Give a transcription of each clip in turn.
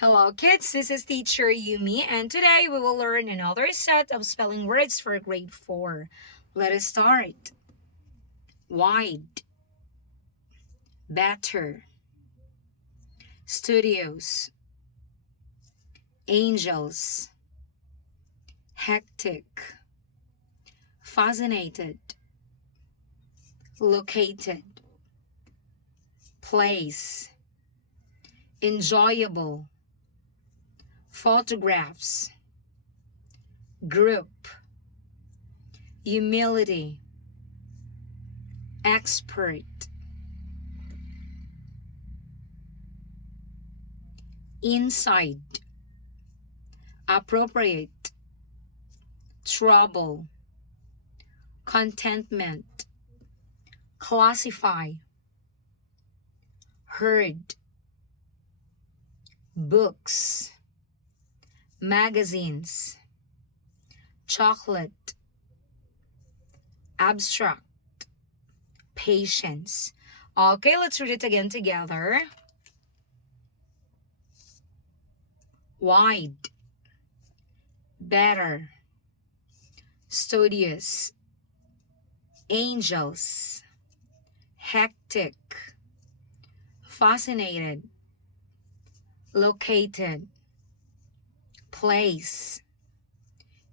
Hello, kids. This is teacher Yumi, and today we will learn another set of spelling words for grade 4. Let us start. Wide, better, studios, angels, hectic, fascinated, located, place, enjoyable, photographs, group, humility, expert, inside, appropriate, trouble, contentment, classify, heard, books, magazines, chocolate, abstract, patience. Okay, let's read it again together. Wide, better, studious, angels, hectic, fascinated, located, place,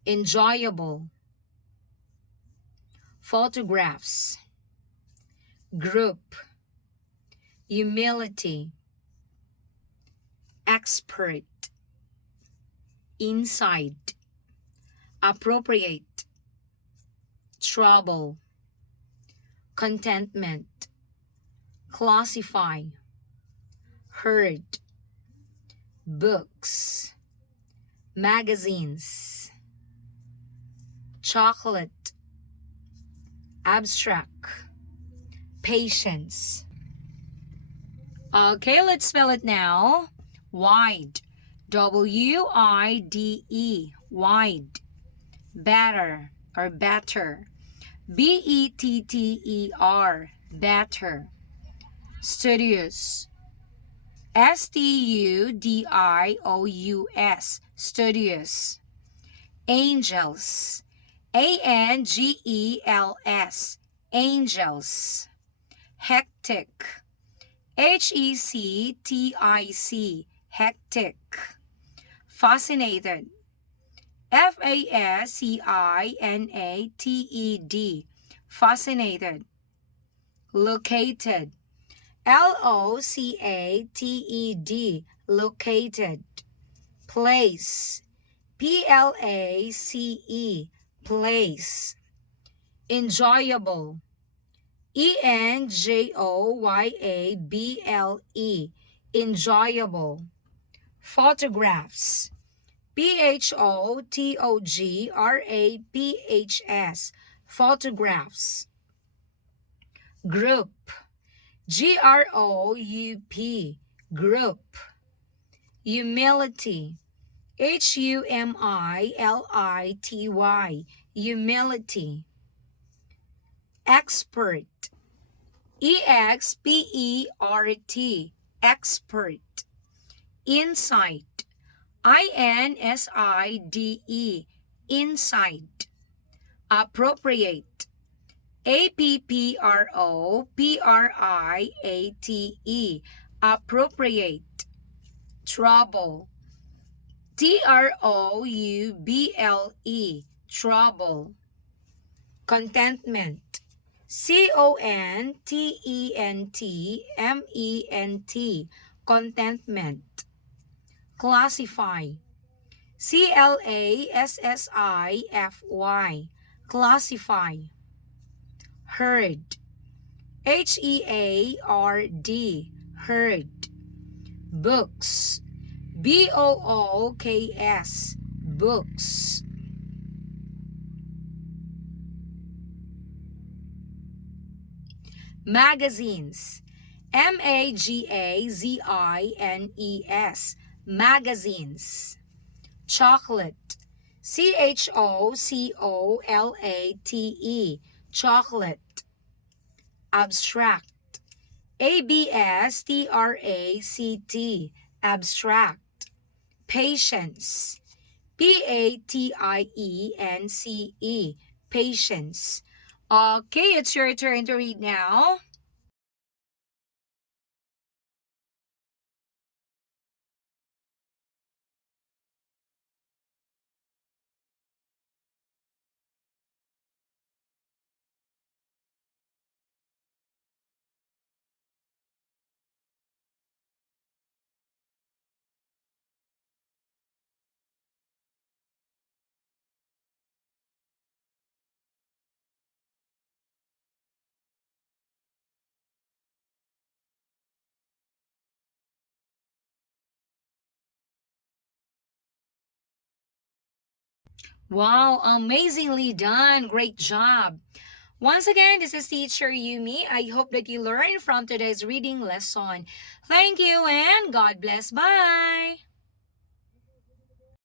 enjoyable, photographs, group, humility, expert, inside, appropriate, trouble, contentment, classify, heard, books, magazines, chocolate, abstract, patience. Okay, let's spell it now. Wide, W-I-D-E, wide. Better or better, B-E-T-T-E-R, better. Studious, S-T-U-D-I-O-U-S, studious. Angels, A-N-G-E-L-S, angels. Hectic, H-E-C-T-I-C, hectic. Fascinated, F-A-S-C-I-N-A-T-E-D, fascinated. Located, L-O-C-A-T-E-D, located. Place, P-L-A-C-E, place. Enjoyable, E-N-J-O-Y-A-B-L-E, enjoyable. Photographs, P-H-O-T-O-G-R-A-P-H-S, photographs. Group, G-R-O-U-P, group. Humility, H-U-M-I-L-I-T-Y, humility. Expert, E-X-P-E-R-T, expert. Insight, I-N-S-I-D-E, insight. Appropriate, A-P-P-R-O-P-R-I-A-T-E, appropriate. Trouble, T-R-O-U-B-L-E, trouble. Contentment, C-O-N-T-E-N-T-M-E-N-T, contentment. Classify, C-L-A-S-S-I-F-Y, classify. Heard, H-E-A-R-D, heard. Books, B-O-O-K-S, books. Magazines, M-A-G-A-Z-I-N-E-S, magazines. Chocolate, C-H-O-C-O-L-A-T-E, chocolate. Abstract, A-B-S-T-R-A-C-T, abstract. patience. Patience. Patience. Okay, it's your turn to read now. Wow, amazingly done. Great job. Once again, this is Teacher Yumi. I hope that you learned from today's reading lesson. Thank you and God bless. Bye.